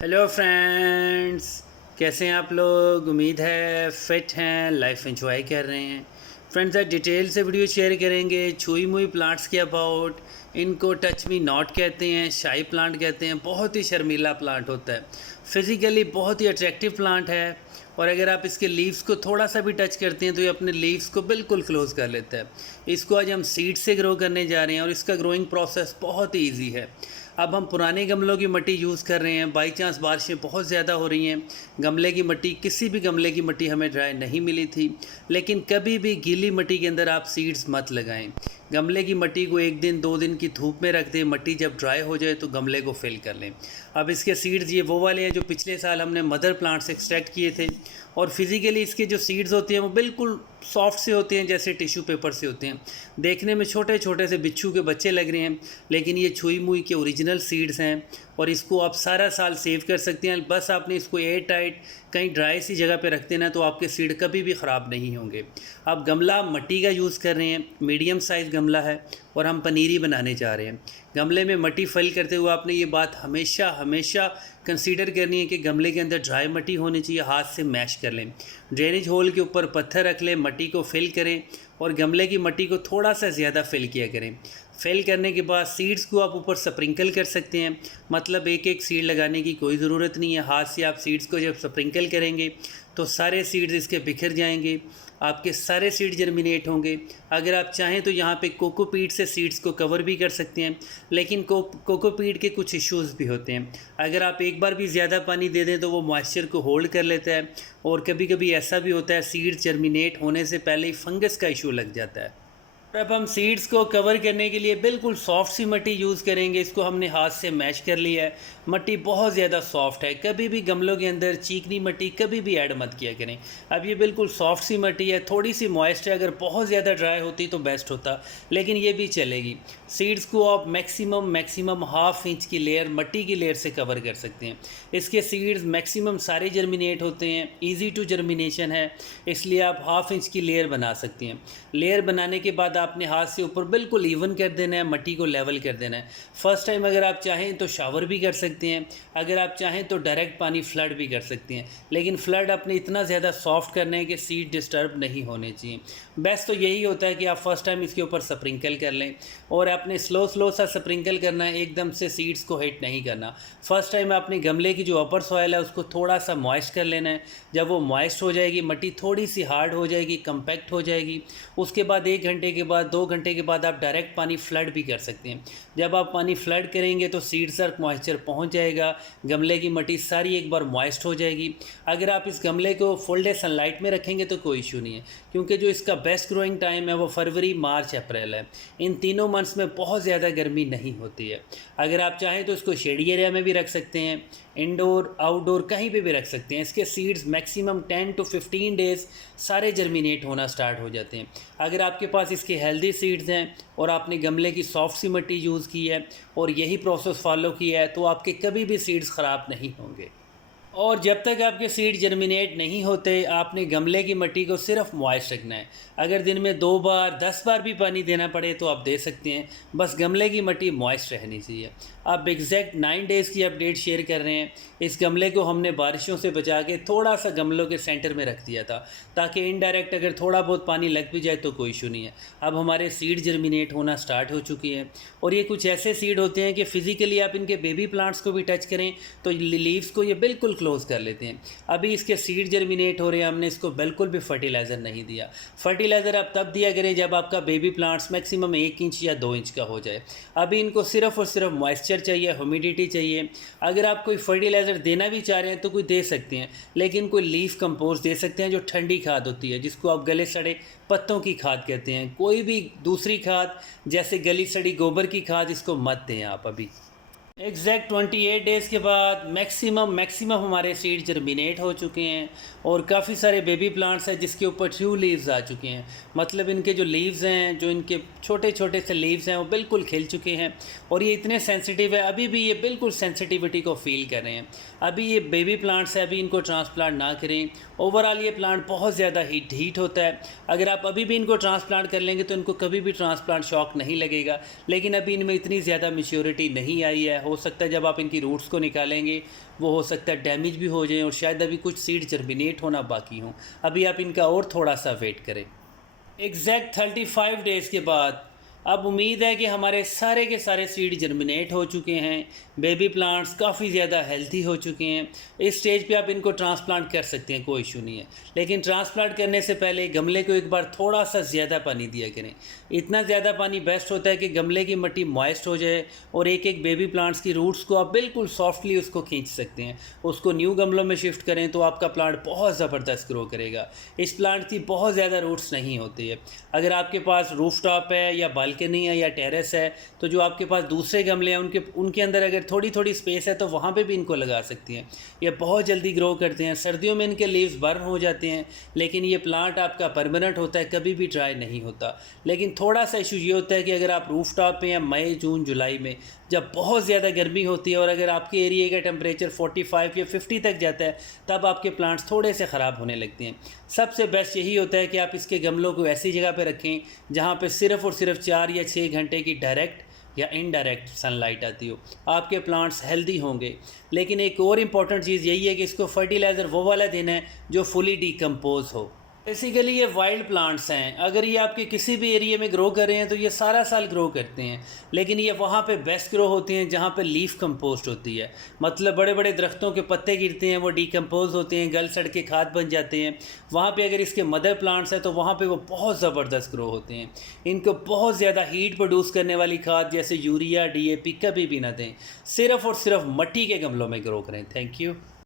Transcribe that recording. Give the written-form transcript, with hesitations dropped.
Hello friends, कैसे हैं आप लोग। उम्मीद है फिट हैं, लाइफ एंजॉय कर रहे हैं। फ्रेंड्स, आज डिटेल से वीडियो शेयर करेंगे छुई मुई प्लांट्स के अबाउट। इनको टच मी नॉट कहते हैं, शाई प्लांट कहते हैं। बहुत ही शर्मीला प्लांट होता है, फिज़िकली बहुत ही अट्रैक्टिव प्लांट है। और अगर आप इसके लीव्स को थोड़ा सा भी टच करते हैं तो ये अपने लीव्स को बिल्कुल क्लोज़ कर लेता है। इसको आज हम सीड से ग्रो करने जा रहे हैं और इसका ग्रोइंग प्रोसेस बहुत ही ईजी है। अब हम पुराने गमलों की मिट्टी यूज़ कर रहे हैं। बाई चांस बारिशें बहुत ज़्यादा हो रही हैं, गमले की मिट्टी, किसी भी गमले की मिट्टी हमें ड्राई नहीं मिली थी। लेकिन कभी भी गीली मिट्टी के अंदर आप सीड्स मत लगाएं। गमले की मिट्टी को 1 दिन 2 दिन की धूप में रख दें। मिट्टी जब ड्राई हो जाए तो गमले को फिल कर लें। अब इसके सीड्स ये वो वाले हैं जो पिछले साल हमने मदर प्लांट से एक्सट्रैक्ट किए थे। और फिज़िकली इसके जो सीड्स होते हैं वो बिल्कुल सॉफ्ट से होते हैं, जैसे टिश्यू पेपर से होते हैं। देखने में छोटे छोटे से बिच्छू के बच्चे लग रहे हैं, लेकिन ये छुई मुई के ओरिजिनल सीड्स हैं। और इसको आप सारा साल सेव कर सकते हैं। बस आपने इसको एयर टाइट कहीं ड्राई सी जगह पे रख देना, तो आपके सीड कभी भी ख़राब नहीं होंगे। आप गमला मिट्टी का यूज़ कर रहे हैं, मीडियम साइज़ गमला है और हम पनीरी बनाने जा रहे हैं। गमले में मिट्टी फिल करते हुए आपने ये बात हमेशा हमेशा कंसीडर करनी है कि गमले के अंदर ड्राई मिट्टी होनी चाहिए। हाथ से मैश कर लें, ड्रेनेज होल के ऊपर पत्थर रख लें, मिट्टी को फिल करें और गमले की मिट्टी को थोड़ा सा ज़्यादा फिल किया करें। फिल करने के बाद सीड्स को आप ऊपर स्प्रिंकल कर सकते हैं। मतलब एक एक सीड लगाने की कोई ज़रूरत नहीं है। हाथ से आप सीड्स को जब स्प्रिंकल करेंगे तो सारे सीड्स इसके बिखर जाएंगे, आपके सारे सीड जर्मिनेट होंगे। अगर आप चाहें तो यहाँ पे कोकोपीट से सीड्स को कवर भी कर सकते हैं, लेकिन कोकोपीट के कुछ इश्यूज़ भी होते हैं। अगर आप एक बार भी ज़्यादा पानी दे दें तो वो मॉइस्चर को होल्ड कर लेता है और कभी कभी ऐसा भी होता है सीड्स जर्मिनेट होने से पहले ही फंगस का इशू लग जाता है। अब हम सीड्स को कवर करने के लिए बिल्कुल सॉफ्ट सी मिट्टी यूज़ करेंगे। इसको हमने हाथ से मैश कर लिया है। मिट्टी बहुत ज़्यादा सॉफ्ट है। कभी भी गमलों के अंदर चीकनी मिट्टी कभी भी ऐड मत किया करें। अब ये बिल्कुल सॉफ्ट सी मिट्टी है, थोड़ी सी मॉइस्ट है। अगर बहुत ज़्यादा ड्राई होती तो बेस्ट होता, लेकिन ये भी चलेगी। सीड्स को आप मैक्सिमम ½ इंच की लेयर, मिट्टी की लेयर से कवर कर सकते हैं। इसके सीड्स मैक्सिमम सारे जर्मिनेट होते हैं, ईजी टू जर्मिनेशन है, इसलिए आप ½ इंच की लेयर बना सकते हैं। लेयर बनाने के बाद आपने हाथ से ऊपर बिल्कुल इवन कर देना है, मिट्टी को लेवल कर देना है। फर्स्ट टाइम अगर आप चाहें तो शावर भी कर सकते हैं, अगर आप चाहें तो डायरेक्ट पानी फ्लड भी कर सकते हैं। लेकिन फ्लड आपने इतना ज़्यादा सॉफ्ट करना है कि सीड डिस्टर्ब नहीं होने चाहिए। बेस्ट तो यही होता है कि आप फर्स्ट टाइम इसके ऊपर स्प्रिंकल कर लें और आपने स्लो सा स्प्रिंकल करना है, एकदम से सीड्स को हिट नहीं करना। फर्स्ट टाइम आपने गमले की जो अपर सॉइल है उसको थोड़ा सा मॉइस्ट कर लेना है। जब वो मॉइस्ट हो जाएगी, मिट्टी थोड़ी सी हार्ड हो जाएगी, कंपैक्ट हो जाएगी, उसके बाद 1 घंटे के बाद 2 घंटे के बाद आप डायरेक्ट पानी फ्लड भी कर सकते हैं। जब आप पानी फ्लड करेंगे तो सीड्स तक मॉइस्चर पहुंच जाएगा, गमले की मिट्टी सारी एक बार मॉइस्ट हो जाएगी। अगर आप इस गमले को फुल डे सनलाइट में रखेंगे तो कोई इशू नहीं है, क्योंकि जो इसका बेस्ट ग्रोइंग टाइम है वो फरवरी, मार्च, अप्रैल है। इन तीनों मंथ्स में बहुत ज़्यादा गर्मी नहीं होती है। अगर आप चाहें तो इसको शेडी एरिया में भी रख सकते हैं, इंडोर आउटडोर कहीं पे भी रख सकते हैं। इसके सीड्स मैक्सिमम 10 to 15 डेज़ सारे जर्मिनेट होना स्टार्ट हो जाते हैं। अगर आपके पास इसके हेल्दी सीड्स हैं और आपने गमले की सॉफ्ट सी मिट्टी यूज़ की है और यही प्रोसेस फॉलो किया है तो आपके कभी भी सीड्स ख़राब नहीं होंगे। और जब तक आपके सीड जर्मिनेट नहीं होते, आपने गमले की मिट्टी को सिर्फ मॉइस्ट रखना है। अगर दिन में 2 बार 10 बार भी पानी देना पड़े तो आप दे सकते हैं, बस गमले की मिट्टी मॉइस्ट रहनी चाहिए। आप एग्जैक्ट 9 डेज़ की अपडेट शेयर कर रहे हैं। इस गमले को हमने बारिशों से बचा के थोड़ा सा गमलों के सेंटर में रख दिया था, ताकि इनडायरेक्ट अगर थोड़ा बहुत पानी लग भी जाए तो कोई इशू नहीं है। अब हमारे सीड जर्मिनेट होना स्टार्ट हो चुकी है और ये कुछ ऐसे सीड होते हैं कि फ़िज़िकली आप इनके बेबी प्लांट्स को भी टच करें तो लीव्स को ये बिल्कुल क्लोज कर लेते हैं। अभी इसके सीड जर्मिनेट हो रहे हैं, हमने इसको बिल्कुल भी फर्टिलाइज़र नहीं दिया। फर्टिलाइज़र आप तब दिया करें जब आपका बेबी प्लांट्स मैक्सिमम 1 इंच या 2 इंच का हो जाए। अभी इनको सिर्फ और सिर्फ मॉइस्चर चाहिए, ह्यूमिडिटी चाहिए। अगर आप कोई फर्टिलाइज़र देना भी चाह रहे हैं तो कोई दे सकते हैं, लेकिन कोई लीफ कंपोस्ट दे सकते हैं जो ठंडी खाद होती है, जिसको आप गले सड़े पत्तों की खाद कहते हैं। कोई भी दूसरी खाद जैसे गली सड़ी गोबर की खाद इसको मत दें आप। अभी एग्जैक्ट 28 डेज़ के बाद मैक्सिमम हमारे सीड जर्मिनेट हो चुके हैं और काफ़ी सारे बेबी प्लांट्स हैं जिसके ऊपर ट्रू लीव्स आ चुके हैं। मतलब इनके जो लीव्स हैं, जो इनके छोटे छोटे से लीव्स हैं, वो बिल्कुल खिल चुके हैं और ये इतने सेंसिटिव है। अभी भी ये बिल्कुल सेंसिटिविटी को फील कर रहे हैं। अभी ये बेबी प्लांट्स है, अभी इनको ट्रांसप्लांट ना करें। ओवरऑल ये प्लांट बहुत ज़्यादा हीट होता है। अगर आप अभी भी इनको ट्रांसप्लांट कर लेंगे तो इनको कभी भी ट्रांसप्लांट शॉक नहीं लगेगा, लेकिन अभी इनमें इतनी ज़्यादा मैच्योरिटी नहीं आई है। हो सकता है जब आप इनकी रूट्स को निकालेंगे वो हो सकता है डैमेज भी हो जाए और शायद अभी कुछ सीड जर्मिनेट होना बाकी हों। अभी आप इनका और थोड़ा सा वेट करें। एग्जैक्ट 35 डेज़ के बाद अब उम्मीद है कि हमारे सारे के सारे सीड जर्मिनेट हो चुके हैं। बेबी प्लांट्स काफ़ी ज़्यादा हेल्थी हो चुके हैं। इस स्टेज पे आप इनको ट्रांसप्लांट कर सकते हैं, कोई इशू नहीं है। लेकिन ट्रांसप्लांट करने से पहले गमले को एक बार थोड़ा सा ज़्यादा पानी दिया करें। इतना ज़्यादा पानी बेस्ट होता है कि गमले की मिट्टी मॉइस्ट हो जाए और एक एक बेबी प्लांट्स की रूट्स को आप बिल्कुल सॉफ्टली उसको खींच सकते हैं। उसको न्यू गमलों में शिफ्ट करें तो आपका प्लांट बहुत ज़बरदस्त ग्रो करेगा। इस प्लांट की बहुत ज़्यादा रूट्स नहीं होती है। अगर आपके पास रूफ टॉप है या बालकनी है या टेरेस है तो जो आपके पास दूसरे गमले हैं उनके अंदर अगर थोड़ी थोड़ी स्पेस है तो वहाँ पे भी इनको लगा सकती हैं। ये बहुत जल्दी ग्रो करते हैं। सर्दियों में इनके लीव्स बर्न हो जाते हैं लेकिन ये प्लांट आपका परमानेंट होता है, कभी भी ड्राई नहीं होता। लेकिन थोड़ा सा इशू ये होता है कि अगर आप रूफ टॉप पे या मई जून जुलाई में जब बहुत ज़्यादा गर्मी होती है और अगर आपके एरिया का टेम्परेचर 45 या 50 तक जाता है तब आपके प्लांट्स थोड़े से ख़राब होने लगते हैं। सबसे बेस्ट यही होता है कि आप इसके गमलों को ऐसी जगह पे रखें जहाँ पे सिर्फ़ और सिर्फ 4 या 6 घंटे की डायरेक्ट या इनडायरेक्ट सनलाइट आती हो। आपके प्लांट्स हेल्दी होंगे। लेकिन एक और इम्पॉर्टेंट चीज़ यही है कि इसको फर्टिलाइज़र वो वाला देना है जो फुली डिकम्पोज हो। बेसिकली ये वाइल्ड प्लांट्स हैं। अगर ये आपके किसी भी एरिया में ग्रो कर रहे हैं तो ये सारा साल ग्रो करते हैं। लेकिन ये वहाँ पे बेस्ट ग्रो होते हैं जहाँ पे लीफ कंपोस्ट होती है। मतलब बड़े बड़े दरख्तों के पत्ते गिरते हैं, वो डिकम्पोज होते हैं, गल सड़ के खाद बन जाते हैं। वहाँ पे अगर इसके मदर प्लांट्स हैं तो वहाँ पे वो बहुत ज़बरदस्त ग्रो होते हैं। इनको बहुत ज़्यादा हीट प्रोड्यूस करने वाली खाद जैसे यूरिया, DAP कभी भी ना दें। सिर्फ़ और सिर्फ मिट्टी के गमलों में ग्रो करें। Thank you.